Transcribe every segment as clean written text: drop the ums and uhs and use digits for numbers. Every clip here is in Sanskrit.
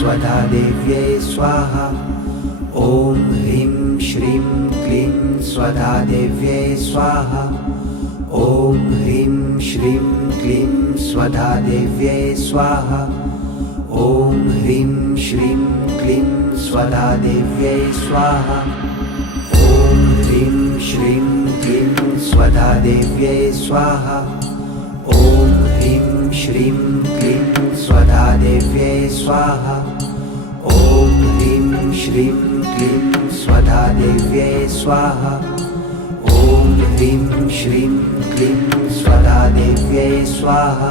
स्वधा देव्यै स्वाहा। ॐ ह्रीं श्रीं क्लीं स्वधा देव्यै स्वाहा। ॐ ह्रीं श्रीं क्लीं स्वधा देव्यै स्वाहा। ॐ ह्रीं श्रीं क्लीं स्वधा देव्यै स्वाहा। ॐ ह्रीं श्रीं क्लीं स्वधा देव्यै स्वाहा। ॐ ह्रीं श्रीं क्लीं स्वधा देव्यै स्वाहा। ॐ ह्रीं श्रीं क्लीं स्वधा देव्यै स्वाहा। ॐ ह्रीं श्रीं क्लीं स्वधा देव्यै स्वाहा।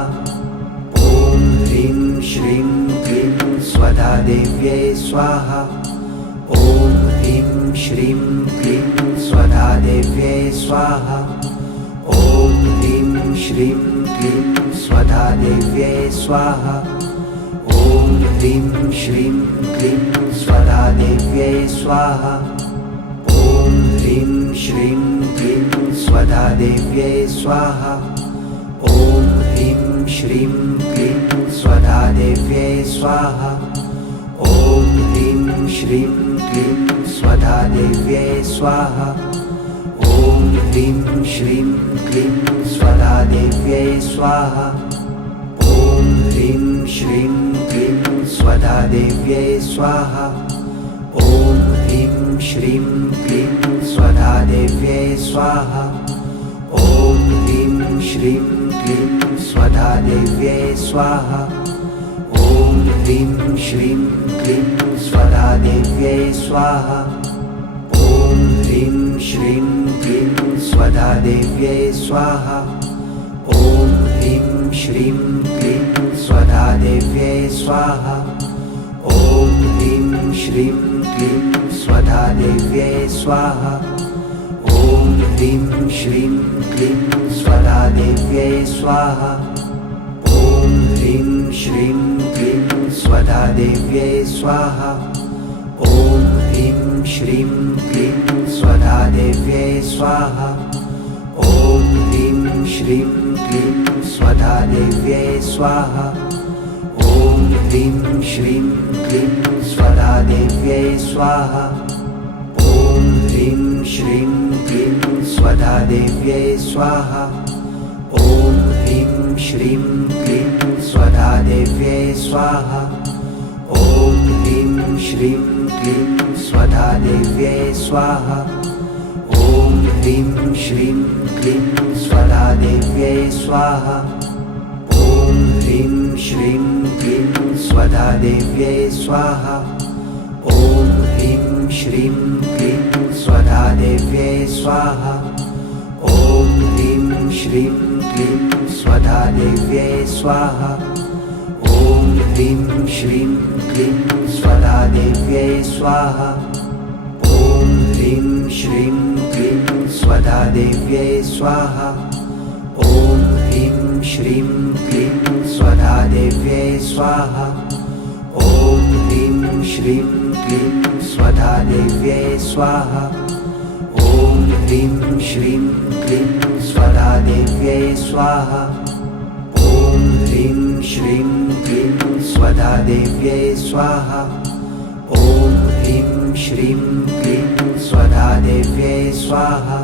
ॐ ह्रीं श्रीं क्लीं स्वधा देव्यै स्वाहा। ॐ ह्रीं श्रीं क्लीं स्वधा देव्यै स्वाहा। ॐ ह्रीं श्रीं क्लीं स्वधा देव्यै स्वाहा। ॐ ह्रीं श्रीं क्लीं स्वधा देव्यै स्वाहा। ॐ ह्रीं श्रीं क्लीं स्वधा देव्यै स्वाहा। ॐ ह्रीं श्रीं क्लीं स्वधा देव्यै स्वाहा। ॐ ह्रीं श्रीं क्लीं स्वधा देव्यै स्वाहा। ॐ ह्रीं श्रीं क्लीं स्वधा देव्यै स्वाहा। ॐ ह्रीं श्रीं क्लीं स्वधा देव्यै स्वाहा। ॐ ह्रीं श्रीं क्लीं स्वधा देव्यै स्वाहा। ॐ ह्रीं श्रीं क्लीं स्वधा देव्यै स्वाहा। ॐ ह्रीं श्रीं क्लीं स्वधा देव्यै स्वाहा। ॐ ह्रीं श्रीं क्लीं स्वधा देव्यै स्वाहा। ॐ ह्रीं श्रीं क्लीं स्वधा देव्यै स्वाहा। ॐ ह्रीं श्रीं क्लीं स्वधा देव्यै स्वाहा। ॐ ह्रीं श्रीं क्लीं स्वधा देव्यै स्वाहा। ॐ ह्रीं श्रीं क्लीं स्वधा देव्यै स्वाहा। ॐ ह्रीं श्रीं क्लीं स्वधा देव्यै स्वाहा। ॐ ह्रीं श्रीं क्लीं स्वधा देव्यै स्वाहा। ॐ ह्रीं श्रीं क्लीं स्वधा देव्यै स्वाहा। ॐ ह्रीं श्रीं क्लीं स्वधा देव्यै स्वाहा। ॐ ह्रीं श्रीं क्लीं स्वधा देव्यै स्वाहा। ॐ ह्रीं श्रीं क्लीं स्वधा देव्यै स्वाहा। ॐ ह्रीं श्रीं क्लीं स्वधा देव्यै स्वाहा। ॐ ह्रीं श्रीं क्लीं स्वधा देव्यै स्वाहा। ॐ ह्रीं श्रीं क्लीं स्वधा देव्यै स्वाहा। ॐ ह्रीं श्रीं क्लीं स्वधा देव्यै स्वाहा। ॐ ह्रीं श्रीं क्लीं स्वधा देव्यै स्वाहा। ॐ ह्रीं श्रीं क्लीं स्वधा देव्यै स्वाहा। ॐ ह्रीं श्रीं क्लीं स्वधा देव्यै स्वाहा। ॐ ह्रीं श्रीं क्लीं स्वधा देव्यै स्वाहा। ॐ ह्रीं श्रीं क्लीं स्वधा देव्यै स्वाहा। ॐ ह्रीं श्रीं क्लीं स्वधा देव्यै स्वाहा।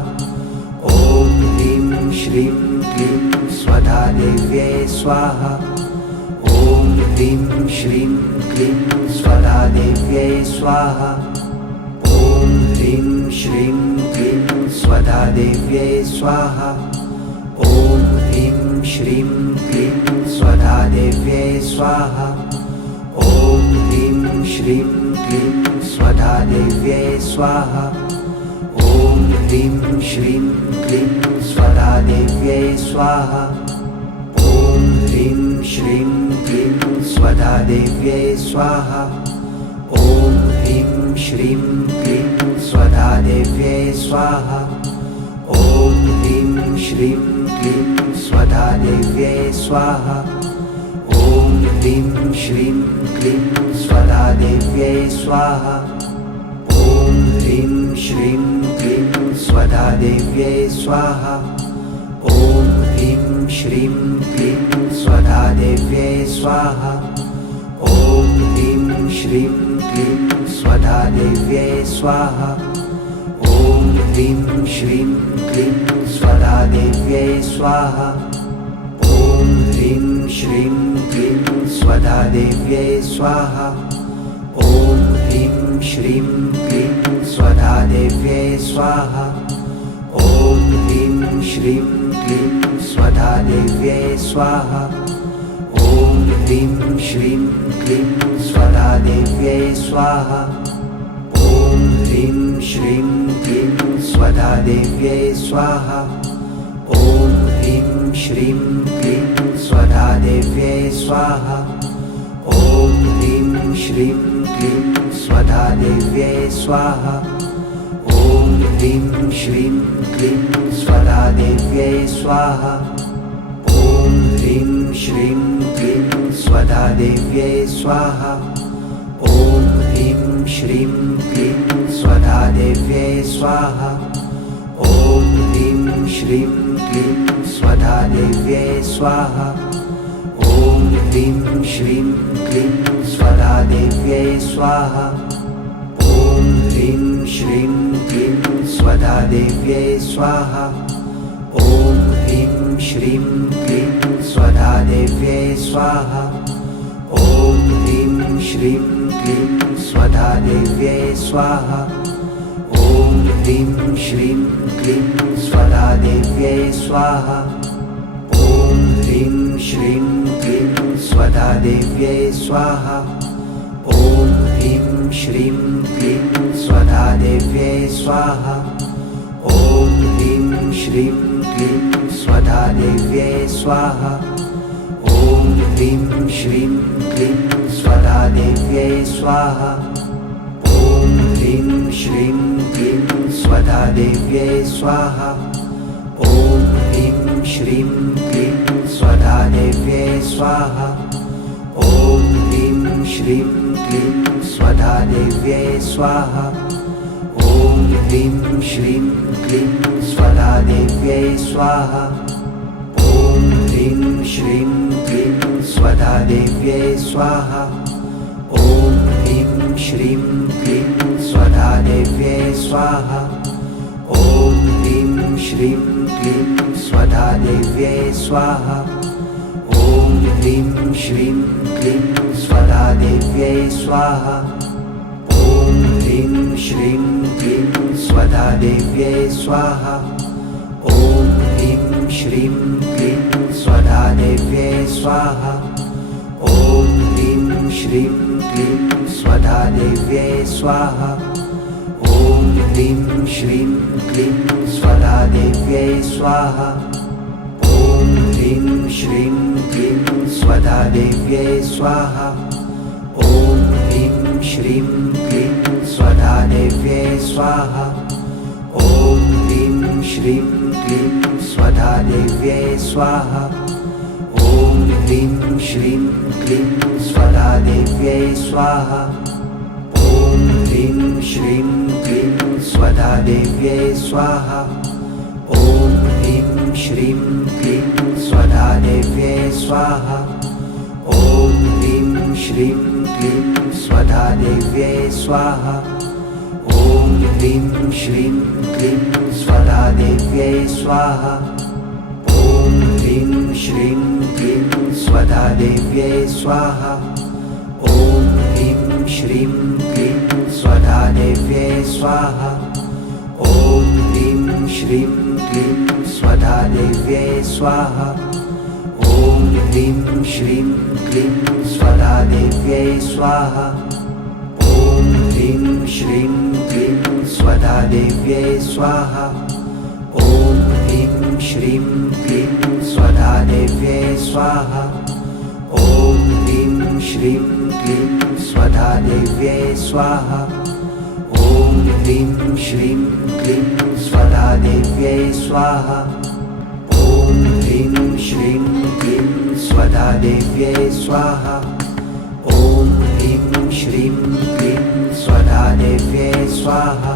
ॐ ह्रीं श्रीं क्लीं स्वधा देव्यै स्वाहा। ॐ ह्रीं श्रीं क्लीं स्वधा देव्यै स्वाहा। ॐ ह्रीं श्रीं क्लीं स्वधा देव्यै स्वाहा। ॐ ह्रीं श्रीं क्लीं स्वधा देव्यै स्वाहा। ॐ ह्रीं श्रीं क्लीं स्वधा देव्यै स्वाहा। ॐ ह्रीं श्रीं क्लीं स्वधा देव्यै स्वाहा। ॐ ह्रीं श्रीं क्लीं स्वधा देव्यै स्वाहा। ॐ ह्रीं श्रीं क्लीं स्वधा देव्यै स्वाहा। ॐ ह्रीं श्रीं क्लीं स्वधा देव्यै स्वाहा। ॐ ह्रीं श्रीं क्लीं स्वधा देव्यै स्वाहा। ॐ ह्रीं श्रीं क्लीं स्वधा देव्यै स्वाहा। ॐ ह्रीं श्रीं क्लीं स्वधा देव्यै स्वाहा। ॐ ह्रीं श्रीं क्लीं स्वधा देव्यै स्वाहा। ॐ ह्रीं श्रीं क्लीं स्वधा देव्यै स्वाहा। ॐ ह्रीं श्रीं क्लीं स्वधा देव्यै स्वाहा। ॐ ह्रीं श्रीं क्लीं स्वधा देव्यै स्वाहा। ॐ ह्रीं श्रीं क्लीं स्वधा देव्यै स्वाहा। ॐ ह्रीं श्रीं क्लीं स्वधा देव्यै स्वाहा। ॐ ह्रीं श्रीं क्लीं स्वधा देव्यै स्वाहा। ॐ ह्रीं श्रीं क्लीं स्वधा देव्यै स्वाहा। ॐ ह्रीं श्रीं क्लीं स्वधा देव्यै स्वाहा। ॐ ह्रीं श्रीं क्लीं स्वधा देव्यै स्वाहा। ॐ ह्रीं श्रीं क्लीं स्वधा देव्यै स्वाहा। ॐ ह्रीं श्रीं क्लीं स्वधा देव्यै स्वाहा। ॐ ह्रीं श्रीं क्लीं स्वधा देव्यै स्वाहा। ॐ ह्रीं श्रीं क्लीं स्वधा देव्यै स्वाहा। ॐ ह्रीं श्रीं क्लीं स्वधा देव्यै स्वाहा। ॐ ह्रीं श्रीं क्लीं स्वधा देव्यै स्वाहा। ॐ ह्रीं श्रीं क्लीं स्वधा देव्यै स्वाहा। ॐ ह्रीं श्रीं क्लीं स्वधा देव्यै स्वाहा। ॐ ह्रीं श्रीं क्लीं स्वधा देव्यै स्वाहा। ॐ ह्रीं श्रीं क्लीं स्वधा देव्यै स्वाहा। ॐ ह्रीं श्रीं क्लीं स्वधा देव्यै स्वाहा। ॐ ह्रीं श्रीं क्लीं स्वधा देव्यै स्वाहा। ॐ ह्रीं श्रीं क्लीं स्वधा देव्यै स्वाहा। ॐ ह्रीं श्रीं क्लीं स्वधा देव्यै स्वाहा। ॐ ह्रीं श्रीं क्लीं स्वधा देव्यै स्वाहा। ॐ ह्रीं श्रीं क्लीं स्वधा देव्यै स्वाहा। ॐ ह्रीं श्रीं क्लीं स्वधा देव्यै स्वाहा। ॐ ह्रीं श्रीं क्लीं स्वधा देव्यै स्वाहा। ॐ ह्रीं श्रीं क्लीं स्वधा देव्यै स्वाहा। ॐ ह्रीं श्रीं क्लीं स्वधा देव्यै स्वाहा। ॐ ह्रीं श्रीं क्लीं स्वधा देव्यै स्वाहा। ॐ ह्रीं श्रीं क्लीं स्वधा देव्यै स्वाहा। ॐ ह्रीं श्रीं क्लीं स्वधा देव्यै स्वाहा। ॐ ह्रीं श्रीं क्लीं स्वधा देव्यै स्वाहा। ॐ ह्रीं श्रीं क्लीं स्वधा देव्यै स्वाहा। ॐ ह्रीं श्रीं क्लीं स्वधा देव्यै स्वाहा। ॐ ह्रीं श्रीं क्लीं स्वधा देव्यै स्वाहा। ॐ ह्रीं श्रीं क्लीं स्वधा देव्यै स्वाहा। ॐ ह्रीं श्रीं क्लीं स्वधा देव्यै स्वाहा। ॐ ह्रीं श्रीं क्लीं स्वधा देव्यै स्वाहा। ॐ ह्रीं श्रीं क्लीं स्वधा देव्यै स्वाहा। ॐ ह्रीं श्रीं क्लीं स्वधा देव्यै स्वाहा। ॐ ह्रीं श्रीं क्लीं स्वधा देव्यै स्वाहा। ॐ ह्रीं श्रीं क्लीं स्वधा देव्यै स्वाहा। ॐ ह्रीं श्रीं क्लीं स्वधा देव्यै स्वाहा। ॐ ह्रीं श्रीं क्लीं स्वधा देव्यै स्वाहा। ॐ ह्रीं श्रीं क्लीं स्वधा देव्यै स्वाहा। ॐ ह्रीं श्रीं क्लीं स्वधा देव्यै स्वाहा। ॐ ह्रीं श्रीं क्लीं स्वधा देव्यै स्वाहा। ॐ ह्रीं श्रीं क्लीं स्वधा देव्यै स्वाहा। ॐ ह्रीं श्रीं क्लीं स्वधा देव्यै स्वाहा। ॐ ह्रीं श्रीं क्लीं स्वधा देव्यै स्वाहा। ॐ ह्रीं श्रीं क्लीं स्वधा देव्यै स्वाहा।